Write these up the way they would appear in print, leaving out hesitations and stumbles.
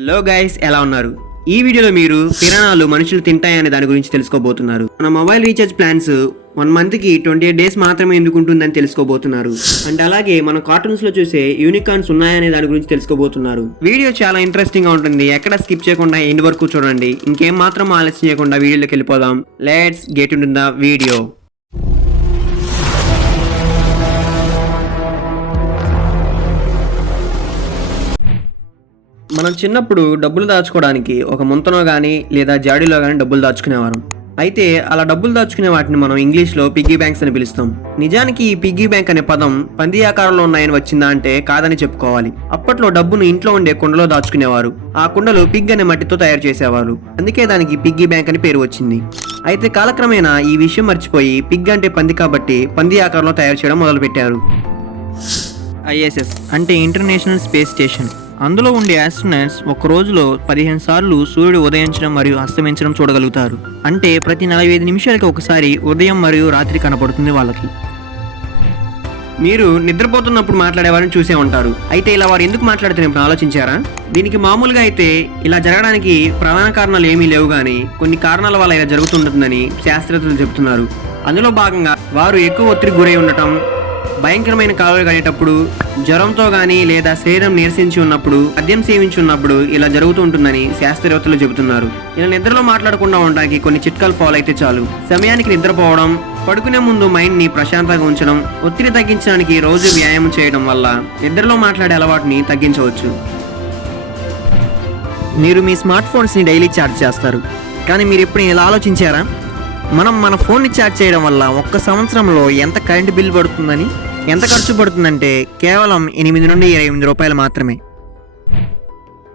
Hello guys, ఎలా ఉన్నారు? ఈ వీడియోలో మీరు పిరానాలు మనుషులు తింటాయనే దాని గురించి తెలుసుకోబోతున్నారు. మన మొబైల్ రీఛార్జ్ ప్లాన్స్ 1 month కి 28 days మాత్రమే ఎందుకు ఉంటుందని తెలుసుకోబోతున్నారు. అండ్ అలాగే మన కార్టూన్స్ లో చూసే యూనికార్న్స్ ఉన్నాయనే దాని గురించి తెలుసుకోబోతున్నారు. వీడియో చాలా ఇంట్రెస్టింగ్ గా ఉంటుంది. ఎక్కడ స్కిప్ చేయకుండా ఎండ్ వరకు చూడండి. ఇంకేం మాత్రం ఆలస్యం చేయకుండా వీడియోలోకి వెళ్ళిపోదాం. Let's get into the video. మనం చిన్నప్పుడు డబ్బులు దాచుకోవడానికి ఒక ముంతలో కానీ లేదా జాడీలో కానీ డబ్బులు దాచుకునేవారం. అయితే అలా డబ్బులు దాచుకునే వాటిని మనం ఇంగ్లీష్లో పిగ్గీ బ్యాంక్స్ అని పిలుస్తాం. నిజానికి ఈ పిగ్గీ బ్యాంక్ అనే పదం పంది ఆకారంలో ఉన్నాయని వచ్చిందా అంటే కాదని చెప్పుకోవాలి. అప్పట్లో డబ్బును ఇంట్లో ఉండే కుండలో దాచుకునేవారు. ఆ కుండలు పిగ్ అనే మట్టితో తయారు చేసేవారు. అందుకే దానికి పిగ్గీ బ్యాంక్ అని పేరు వచ్చింది. అయితే కాలక్రమేణా ఈ విషయం మర్చిపోయి పిగ్ అంటే పంది కాబట్టి పంది ఆకారంలో తయారు చేయడం మొదలుపెట్టారు. ISS అంటే ఇంటర్నేషనల్ స్పేస్ స్టేషన్. అందులో ఉండే ఆస్ట్రోనట్స్ ఒక రోజులో 15 సార్లు సూర్యుడు ఉదయించడం మరియు అస్తమించడం చూడగలుగుతారు. అంటే ప్రతి 45 నిమిషాలకి ఒకసారి ఉదయం మరియు రాత్రి కనపడుతుంది వాళ్ళకి. మీరు నిద్రపోతున్నప్పుడు మాట్లాడేవారిని చూసే ఉంటారు. అయితే ఇలా వారు ఎందుకు మాట్లాడుతున్నప్పుడు ఆలోచించారా? దీనికి మామూలుగా అయితే ఇలా జరగడానికి ప్రధాన కారణాలు ఏమీ లేవు, కానీ కొన్ని కారణాల వల్ల ఇలా జరుగుతుంటుందని శాస్త్రవేత్తలు చెబుతున్నారు. అందులో భాగంగా వారు ఎక్కువ ఒత్తిడికి గురై ఉండటం, భయంకరమైన కాలువలు కానేటప్పుడు, జ్వరంతో కానీ లేదా శరీరం నీరసించి ఉన్నప్పుడు, మద్యం సేవించి ఉన్నప్పుడు ఇలా జరుగుతూ ఉంటుందని శాస్త్రవేత్తలు చెబుతున్నారు. ఇలా నిద్రలో మాట్లాడకుండా ఉండడానికి కొన్ని చిట్కాలు ఫాలో అయితే చాలు. సమయానికి నిద్రపోవడం, పడుకునే ముందు మైండ్ని ప్రశాంతంగా ఉంచడం, ఒత్తిడి తగ్గించడానికి రోజు వ్యాయామం చేయడం వల్ల నిద్రలో మాట్లాడే అలవాటుని తగ్గించవచ్చు. మీరు మీ స్మార్ట్ ఫోన్స్ని డైలీ ఛార్జ్ చేస్తారు, కానీ మీరు ఎప్పుడు ఇలా ఆలోచించారా? మనం మన ఫోన్ని ఛార్జ్ చేయడం వల్ల 1 సంవత్సరంలో ఎంత కరెంట్ బిల్ పడుతుందని? ఎంత ఖర్చు పడుతుందంటే కేవలం 8 నుండి 28 రూపాయలు మాత్రమే.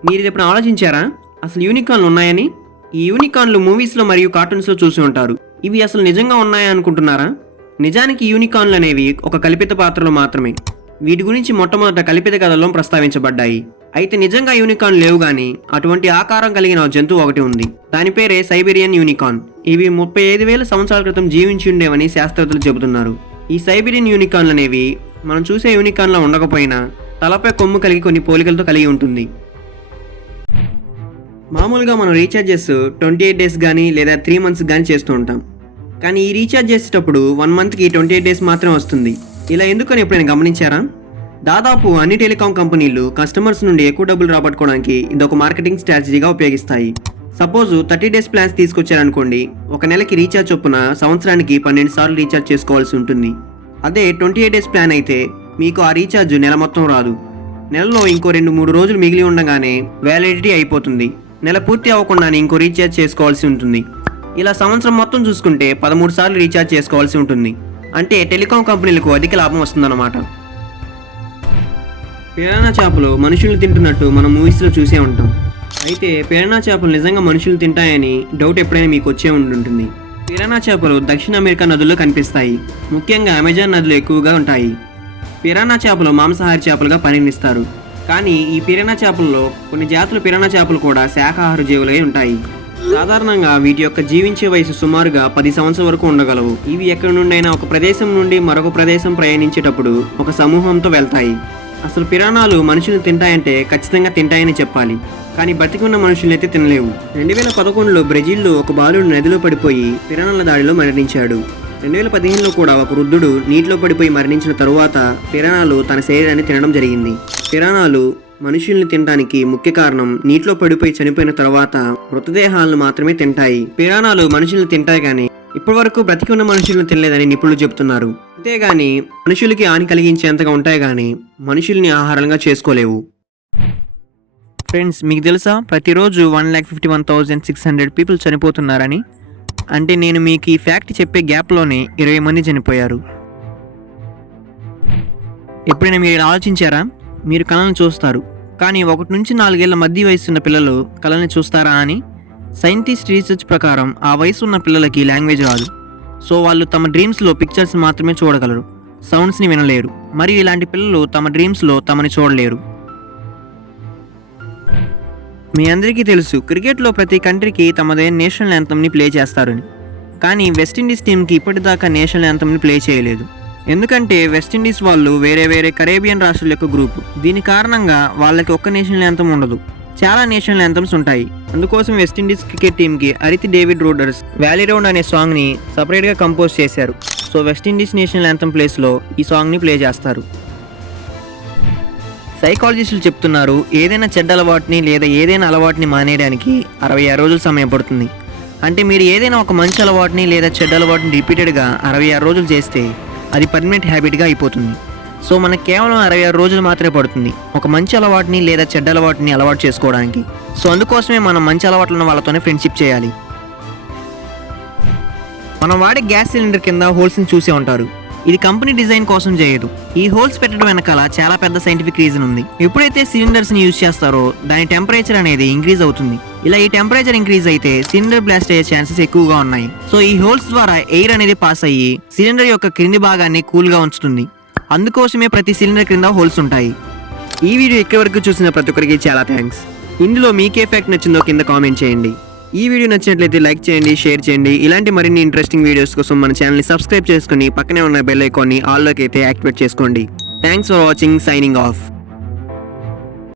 మీరు ఇది ఎప్పుడు ఆలోచించారా అసలు యూనికార్న్లు ఉన్నాయని? ఈ యూనికార్న్లు మూవీస్లో మరియు కార్టూన్స్లో చూసి ఉంటారు. ఇవి అసలు నిజంగా ఉన్నాయా అనుకుంటున్నారా? నిజానికి యూనికార్న్లు అనేవి ఒక కల్పిత పాత్రలు మాత్రమే. వీటి గురించి మొట్టమొదట కల్పిత కథల్లో ప్రస్తావించబడ్డాయి. అయితే నిజంగా యూనికార్న్ లేవు, కానీ అటువంటి ఆకారం కలిగిన జంతువు ఒకటి ఉంది. దాని పేరే సైబీరియన్ యూనికార్న్. ఇవి 35,000 సంవత్సరాల క్రితం జీవించి ఉండేవని శాస్త్రవేత్తలు చెబుతున్నారు. ఈ సైబీరియన్ యూనికార్న్లు అనేవి మనం చూసే యూనికార్న్లా ఉండకపోయినా తలపై కొమ్ము కలిగి కొన్ని పోలికలతో కలిగి ఉంటుంది. మామూలుగా మనం రీఛార్జెస్ 28 days కానీ లేదా 3 months కానీ చేస్తూ ఉంటాం. కానీ ఈ రీఛార్జ్ చేసేటప్పుడు 1 monthకి 28 days మాత్రమే వస్తుంది. ఇలా ఎందుకని ఎప్పుడైనా గమనించారా? దాదాపు అన్ని టెలికాం కంపెనీలు కస్టమర్స్ నుండి ఎక్కువ డబ్బులు రాబట్టుకోవడానికి ఇదొక మార్కెటింగ్ స్ట్రాటజీగా ఉపయోగిస్తాయి. సపోజ్ 30 days ప్లాన్స్ తీసుకొచ్చారనుకోండి, ఒక నెలకి రీఛార్జ్ చొప్పున సంవత్సరానికి 12 సార్లు రీఛార్జ్ చేసుకోవాల్సి ఉంటుంది. అదే 28 days ప్లాన్ అయితే మీకు ఆ రీఛార్జ్ నెల మొత్తం రాదు. నెలలో ఇంకో 2-3 రోజులు మిగిలి ఉండగానే వ్యాలిడిటీ అయిపోతుంది. నెల పూర్తి అవ్వకుండానే ఇంకో రీఛార్జ్ చేసుకోవాల్సి ఉంటుంది. ఇలా సంవత్సరం మొత్తం చూసుకుంటే 13 సార్లు రీఛార్జ్ చేసుకోవాల్సి ఉంటుంది. అంటే టెలికాం కంపెనీలకు అధిక లాభం వస్తుందన్నమాట. పిరానా చేపలు మనుషులు తింటున్నట్టు మనం మూవీస్లో చూసే ఉంటాం. అయితే పిరానా చేపలు నిజంగా మనుషులు తింటాయని డౌట్ ఎప్పుడైనా మీకు వచ్చే ఉంటుంది. పిరానా చేపలు దక్షిణ అమెరికా నదుల్లో కనిపిస్తాయి. ముఖ్యంగా అమెజాన్ నదిలో ఎక్కువగా ఉంటాయి. పిరానా చేపలు మాంసాహారి చేపలుగా పరిగణిస్తారు. కానీ ఈ పిరానా చేపల్లో కొన్ని జాతుల పిరానా చేపలు కూడా శాకాహార జీవులై ఉంటాయి. సాధారణంగా వీటి యొక్క జీవించే వయసు సుమారుగా 10 సంవత్సరాల వరకు ఉండగలవు. ఇవి ఎక్కడి నుండైనా ఒక ప్రదేశం నుండి మరొక ప్రదేశం ప్రయాణించేటప్పుడు ఒక సమూహంతో వెళ్తాయి. అసలు పిరానాలు మనుషులను తింటాయంటే ఖచ్చితంగా తింటాయని చెప్పాలి, కానీ బతికి ఉన్న మనుషుల్ని అయితే తినలేవు. 2011లో బ్రెజిల్లో ఒక బాలుడు నదిలో పడిపోయి పిరానాల దాడిలో మరణించాడు. 2015లో కూడా ఒక వృద్ధుడు నీటిలో పడిపోయి మరణించిన తరువాత పిరానాలు తన శరీరాన్ని తినడం జరిగింది. పిరానాలు మనుషుల్ని తినడానికి ముఖ్య కారణం నీటిలో పడిపోయి చనిపోయిన తర్వాత మృతదేహాలను మాత్రమే తింటాయి. పిరానాలు మనుషుల్ని తింటాయి, కానీ ఇప్పటి వరకు బ్రతికి ఉన్న మనుషులను తినలేదని నిపుణులు చెబుతున్నారు. అంతేగాని మనుషులకి హాని కలిగించేంతగా ఉంటాయి, కానీ మనుషుల్ని ఆహారంగా చేసుకోలేవు. ఫ్రెండ్స్, మీకు తెలుసా ప్రతిరోజు 1,51,600 పీపుల్ చనిపోతున్నారని? అంటే నేను మీకు ఈ ఫ్యాక్ట్ చెప్పే గ్యాప్లోనే 20 మంది చనిపోయారు. ఎప్పుడైనా మీరు ఇలా ఆలోచించారా? మీరు కళలను చూస్తారు, కానీ 1 నుంచి 4 ఏళ్ల మధ్య వయసున్న పిల్లలు కళల్ని చూస్తారా అని? సైంటిస్ట్ రీసెర్చ్ ప్రకారం ఆ వయసు ఉన్న పిల్లలకి లాంగ్వేజ్ రాదు. సో వాళ్ళు తమ డ్రీమ్స్లో పిక్చర్స్ మాత్రమే చూడగలరు, సౌండ్స్ని వినలేరు. మరియు ఇలాంటి పిల్లలు తమ డ్రీమ్స్లో తమని చూడలేరు. మీ అందరికీ తెలుసు, క్రికెట్లో ప్రతి కంట్రీకి తమదైన నేషనల్ యాంథమ్ని ప్లే చేస్తారని. కానీ వెస్టిండీస్ టీంకి ఇప్పటిదాకా నేషనల్ యాంథమ్ని ప్లే చేయలేదు. ఎందుకంటే వెస్టిండీస్ వాళ్ళు వేరే కరేబియన్ రాష్ట్రాల యొక్క గ్రూప్. దీని కారణంగా వాళ్ళకి ఒక్క నేషనల్ యాంథమ్ ఉండదు. చాలా నేషనల్ యాంథమ్స్ ఉంటాయి. అందుకోసం వెస్టిండీస్ క్రికెట్ టీంకి అరితి డేవిడ్ రూడర్స్ వ్యాలీ రౌండ్ అనే సాంగ్ని సపరేట్గా కంపోజ్ చేశారు. సో వెస్టిండీస్ నేషనల్ యాంథమ్ ప్లేస్లో ఈ సాంగ్ని ప్లే చేస్తారు. సైకాలజిస్టులు చెప్తున్నారు, ఏదైనా చెడ్డ అలవాటుని లేదా ఏదైనా అలవాటుని మానేయడానికి 66 రోజులు సమయం పడుతుంది. అంటే మీరు ఏదైనా ఒక మంచి అలవాటుని లేదా చెడ్డ అలవాటుని రిపీటెడ్గా 66 రోజులు చేస్తే అది పర్మనెంట్ హ్యాబిట్గా అయిపోతుంది. సో మనకు కేవలం 66 రోజులు మాత్రమే పడుతుంది ఒక మంచి అలవాటుని లేదా చెడ్డ అలవాటుని అలవాటు చేసుకోవడానికి. సో అందుకోసమే మనం మంచి అలవాట్లు ఉన్న వాళ్ళతోనే ఫ్రెండ్షిప్ చేయాలి. మనం వాడే గ్యాస్ సిలిండర్ కింద హోల్స్ని చూసే ఉంటారు. ఇది కంపెనీ డిజైన్ కోసం చేయదు. ఈ హోల్స్ పెట్టడం వెనకాల చాలా పెద్ద సైంటిఫిక్ రీజన్ ఉంది. ఎప్పుడైతే సిలిండర్స్ని యూజ్ చేస్తారో దాని టెంపరేచర్ అనేది ఇంక్రీజ్ అవుతుంది. ఇలా ఈ టెంపరేచర్ ఇంక్రీజ్ అయితే సిలిండర్ బ్లాస్ట్ అయ్యే ఛాన్సెస్ ఎక్కువగా ఉన్నాయి. సో ఈ హోల్స్ ద్వారా ఎయిర్ అనేది పాస్ అయ్యి సిలిండర్ యొక్క క్రింది భాగాన్ని కూల్గా ఉంచుతుంది. అందుకోసమే ప్రతి సిలిండర్ క్రింద హోల్స్ ఉంటాయి. ఈ వీడియో ఇక్కడి వరకు చూసిన ప్రతి ఒక్కరికి చాలా థ్యాంక్స్. ఇందులో మీకే ఫ్యాక్ట్ నచ్చిందో కింద కామెంట్ చేయండి. ఈ వీడియో నచ్చినట్లయితే లైక్ చేయండి, షేర్ చేయండి. ఇలాంటి మరిన్ని ఇంట్రెస్టింగ్ వీడియోస్ కోసం మన ఛానల్ని సబ్స్క్రైబ్ చేసుకుని పక్కనే ఉన్న బెల్ ఐకాన్ని ఆల్లోకి అయితే యాక్టివేట్ చేసుకోండి. Thanks for watching. Signing off.